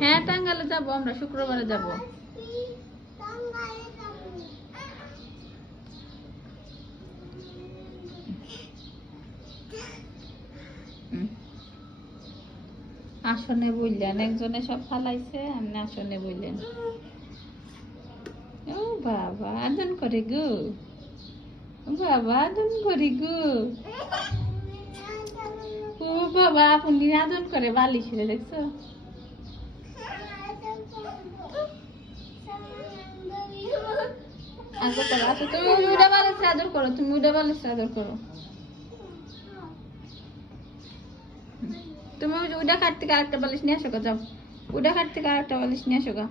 হ্যাঁ টাঙ্গাইলে যাবো, আমরা শুক্রবারে যাবো। আসনে বললেন, একজনে সব ফালাইছে, আপনি আসনে বললেন। ও বাবা আদন করে গো, বাবা আদন করি গো। ও বাবা আপনি আদন করে বালিশ রে, দেখছো? আদর করো, আচ্ছা তুমি উড়ে বালিশ আদর করো, তুমি উড়ে বালিশ আদর করো। তুমি উড়া খাট থেকে আরেকটা বালিশ নিয়ে আসো গা, যাও উড়া খাট থেকে আরেকটা বালিশ নিয়ে আসো গা।